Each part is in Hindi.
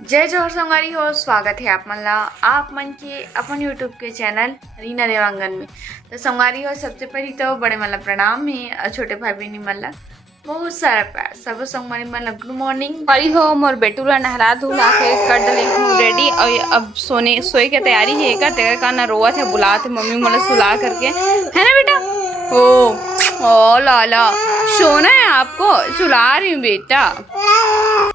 जय जोहर संगवारी हो। स्वागत है आप मन ला आप मन के अपन यूट्यूब के चैनल रीना देवांगन में। तो संगवारी हो, सबसे पहले तो बड़े मन ला प्रणाम है, छोटे भाई बहनी मन ला बहुत सारा प्यार। सब संगवारी मन ला गुड मॉर्निंग। वाली हो मोर बेटू ला नहला धुला के कर डले हूँ रेडी और अब सोए की तैयारी है करते का ना रोआ थे बुलाते मम्मी मतलब सुला करके, है ना बेटा। ओ लाला सोना है आपको, सुला रही हूँ बेटा।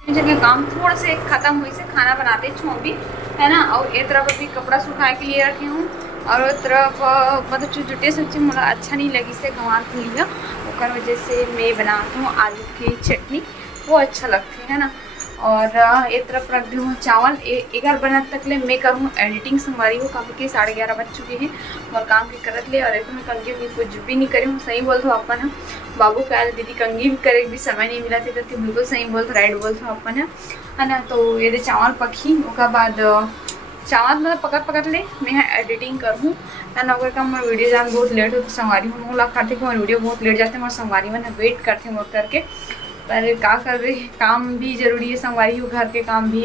जगह काम थोड़ा से खत्म हुई से खाना बनाते छोंबी है ना। और एक तरफ अभी कपड़ा सुखाए के लिए रखे हूँ और एक तरफ मतलब जुटे सब्जी मुझे अच्छा नहीं लगी से गंवार के लिए और वजह से मैं बनाती हूँ आलू की चटनी, वो अच्छा लगती है ना। और एक तरफ रख दी हूँ चावल। 11 बजे तक ले मैं करूँ एडिटिंग संगवारी हो, काफ़ी के 11:30 बज चुके हैं और काम भी करत ले। और एक मैं कंगी भी कुछ भी नहीं करी हूँ, सही बोल दो अपन है। बाबू कह दीदी कंगी भी करे भी समय नहीं मिला थे, तो बिल्कुल सही बोल दो, राइट बोल दो अपन है ना। तो ये चावल पकी उसके बाद चावल मतलब पकड़ ले मैं एडिटिंग करूँ है ना। का मोर वीडियो जान बहुत लेट होती संगवारी हूँ मुला खाते कि मोर वीडियो बहुत लेट जाते हैं, मोर संगवारी मैंने वेट करते मोर करके। पर का कर रहे काम भी जरूरी है संगवारी हो, घर के काम भी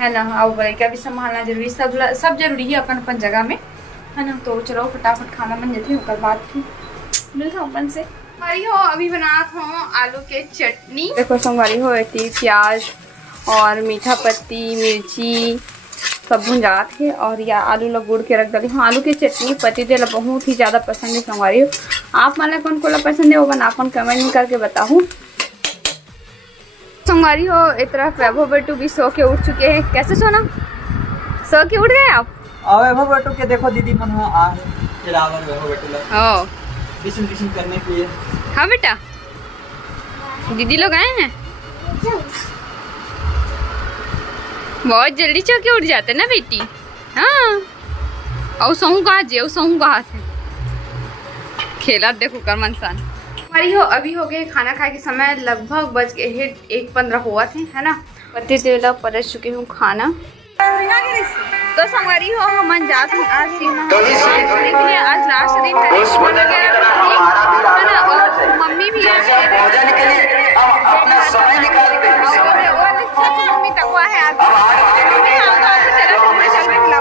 है ना, और बड़का भी संभालना जरूरी, सब जरूरी है अपन अपन जगह में है ना। तो चलो फटाफट खाना बन जाती हूँ, कल बात मिलता हूँ अपन से। संगवारी हो अभी बना हूँ आलू के चटनी। देखो संगवारी हो इतनी प्याज और मीठा पत्ती मिर्ची सब भुंजात है और या आलू ला गुड़ के रख डाली हूँ। आलू की चटनी पति देला बहुत ही ज़्यादा पसंद है संगवारी हो। आप मन कौन को ला पसंद है वो बना अपन कमेंट करके बताऊँ। संगवारी हो एक तरफ वैभव बेटू भी सो के उठ चुके हैं। कैसे सोना, सो के उठ गए आप? वैभव बेटू के देखो दीदी मन आ है जरावर वैभव बेटू ला टिशन करने के लिए। हाँ बेटा, दीदी लोग आए हैं, बहुत जल्दी सो के उठ जाते ना बेटी। हाँ और सहू कहा जे सहू कहा थे खेला देखो कर मनसान। हमारी हो अभी हो गए खाना खाए के समय, लगभग बज गए हैं 1:15 हुआ थे है ना। पति देवला परस चुके हूँ खाना। तो संगवारी हो हम जाते हैं आज के आज लास्ट दिन है ना। और मम्मी भी मम्मी तकवा है आज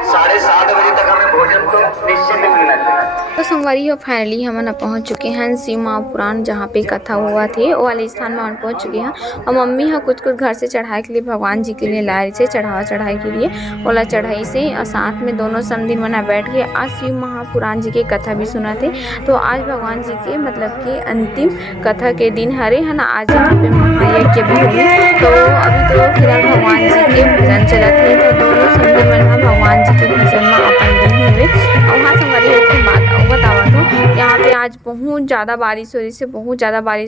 7:30 बजे तक हमें भोजन तो निश्चित मिलना चाहिए। तो संगवारी हो फाइनली हम पहुंच चुके हैं शिव महापुराण जहाँ पे कथा हुआ थे वो वाले स्थान में हम पहुंच चुके हैं। और मम्मी है कुछ घर से चढ़ाई के लिए भगवान जी के लिए लाए से चढ़ाई के लिए ओला चढ़ाई से, और साथ में दोनों समदिन मना बैठ के आज शिव महापुराण जी के कथा भी सुना थे। तो आज भगवान जी के मतलब कि अंतिम कथा के दिन हरे है ना। आज यहाँ पे महायज्ञ भी हुए। तो अभी तो फिलहाल भगवान जी के भजन चलते हैं, तो दोनों समदिन मना भगवान जी के भजन में अपन दिन हुए। और वहाँ संगवारी एक बात बतावा तो यहाँ पे आज बहुत ज़्यादा बारिश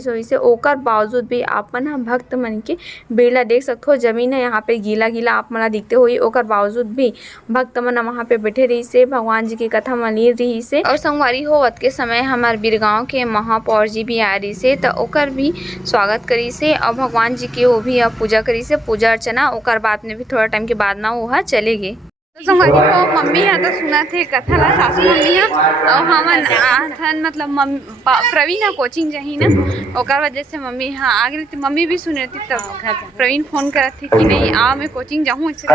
हो रही से ओकर बावजूद भी आपन हम भक्त मन के बेला देख सकते हो। जमीन है यहाँ पे गीला आप मना दिखते हुई, ओकर बावजूद भी भक्त मन वहाँ पे बैठे रही से भगवान जी की कथा मनी रही से। और संगवारी होवत के समय हमारे बीरगांव के महापौर जी भी आ रही से, तो ओकर भी स्वागत करी से और भगवान जी के वो भी पूजा करी से, पूजा अर्चना। ओकर बाद में भी थोड़ा टाइम के बाद ना वो चले गए। तो संगवारी हो मम्मी है तो सुना थे कथा ला सासू मम्मी है और हमन आथन मतलब प्रवीण कोचिंग जही ना, ओकर वजह से मम्मी हाँ आ गई थी। मम्मी भी सुने थी तब प्रवीण फोन करत थे कि नहीं आ मैं कोचिंग जाऊँ, तो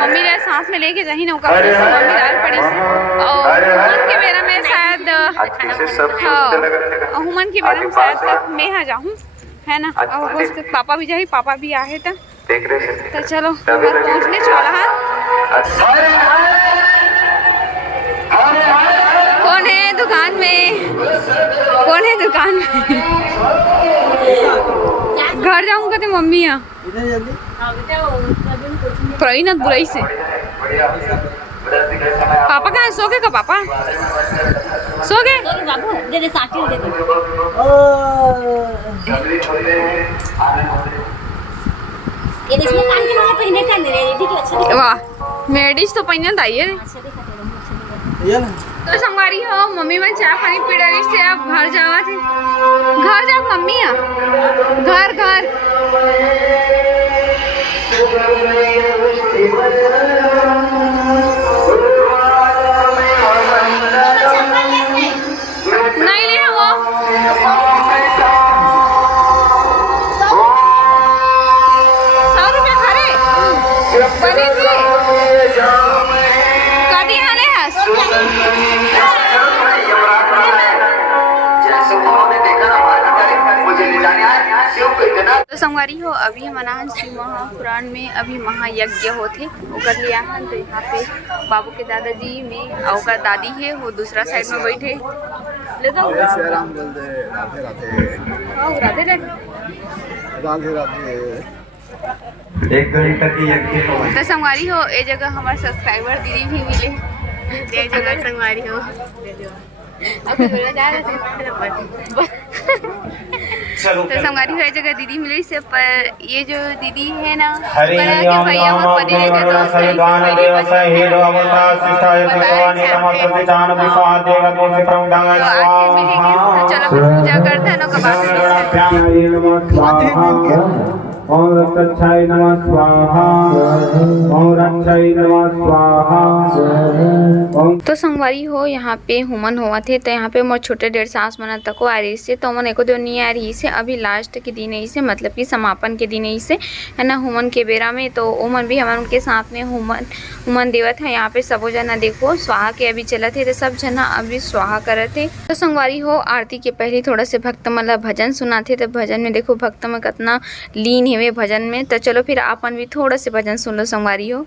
मम्मी ने साथ में लेके जाही ना, ओकर वजह से मम्मी डाल पड़ी से। और हुमन के बेरा में शायद हुमन के बेरा में शायद मैं यहाँ जाऊँ है ना। और पापा भी जाही, पापा भी आए था। तो चलो पहुँचने चला है। कौन है दुकान में, कौन है दुकान में? घर जाऊंगा तो मम्मी यहाँ प्रवीण बुराई से। पापा कहाँ सो गए का? पापा सो गए? वाह मेडिस तो पहन दाइए। तो संगवारी हो मम्मी में चाय पानी पी रही से अब घर जावा थे। घर जा मम्मी घर नहीं ले वो 100 रुपया खरे बनी थी कदी हाले हस तो संगवारी हो अभी हम अनाहन शिव महापुराण में अभी महायज्ञ होते ओकर लिए आहन तो यहाँ पे बाबू के दादाजी में और ओकर दादी है वो दूसरा साइड में बैठे ले जाओ राधे राधे राधे राधे राधे राधे। 1 घंटा की यज्ञ हो तो संगवारी हो ए जगह हमारे सब्सक्राइबर दीदी भी मिले ये जगह संगवारी हो तो संगवारी हो ये जगह दीदी मिली से पर ये जो दीदी है ना भैया चलो पूजा करते हैं ना ओम रक्षाय नमः स्वाहा ओम रक्षाय नमः स्वाहा। तो संगवारी हो यहाँ पे हुमन हुआ थे तो यहाँ पे मोर छोटे 1.5 सास मना तक आ रही से तो मन एको दो नहीं आ रही से अभी लास्ट के दिन ही से मतलब कि समापन के दिन ही से है ना हुमन के बेरा में तो उमन भी हमारे उनके साथ में हुमन देवत है। यहाँ पे सबो जना देखो स्वाहा के अभी चलत थे तो सब जना अभी स्वाहा करत थे। तो संगवारी हो आरती के पहले थोड़ा से भक्त मतलब भजन सुनाते तो भजन में देखो भक्त में कितना लीन है भजन में। तो चलो फिर आपन भी थोड़ा से भजन सुन लो संगवारी हो।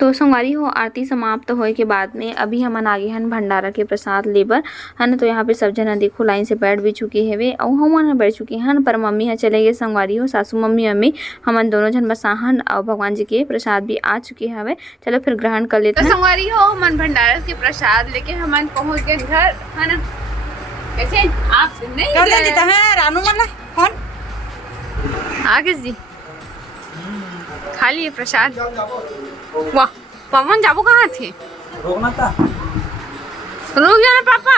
तो संगवारी हो आरती समाप्त होए के बाद में अभी हमन आगे हन भंडारा के प्रसाद लेबर हन। तो यहाँ पे सब जना देखो लाइन से बैठ भी चुके हेवे और हमन बैठ चुके हन पर मम्मी है चले गए संगवारी हो सासू मम्मी हमन दोनों जन बसाहन और भगवान जी के प्रसाद भी आ चुके हवे। चलो फिर ग्रहण कर लेते तो हैं। संगवारी हो हमन भंडारा के प्रसाद लेके हमन पहुंच गए घर है ना। कैसे आप नहीं देता है रानू मना कौन आगे जी खा लिए प्रसाद। वाह पवन जाबो कहाँ थे रोकना था रुक जाना पापा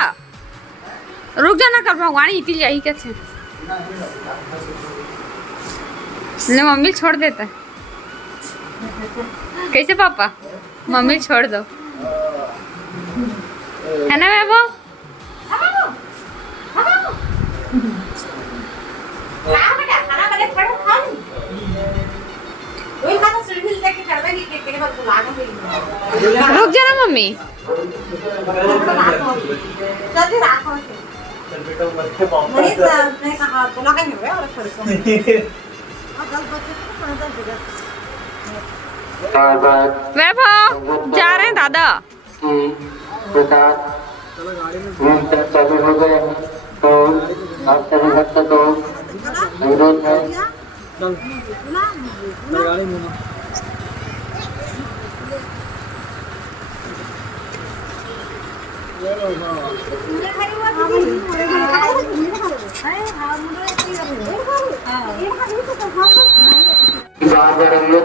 रुक जाना कर भगवान इतनी जाही कैसे ले मम्मी छोड़ देता कैसे पापा मम्मी छोड़ दो है ना वैभव रुक जाना मम्मी वैभव जा रहे हैं दादा चालू हो गए तो आप सभी भक्त को अनुरोध है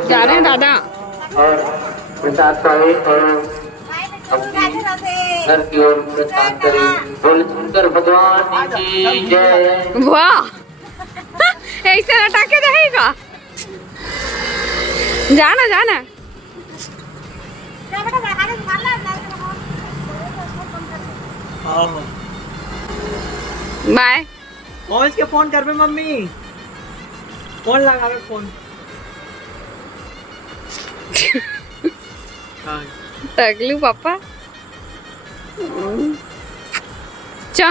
जा रहे हैं दादा और प्रसाद पाए और अपने घर की ओर प्रस्थान करें। बोल शंकर भगवान की जय। वाह ऐसे लटाके रहेगा जाना जाना बाय मोहित के फोन कर पे मम्मी फोन लगा फोन तगलू पापा चा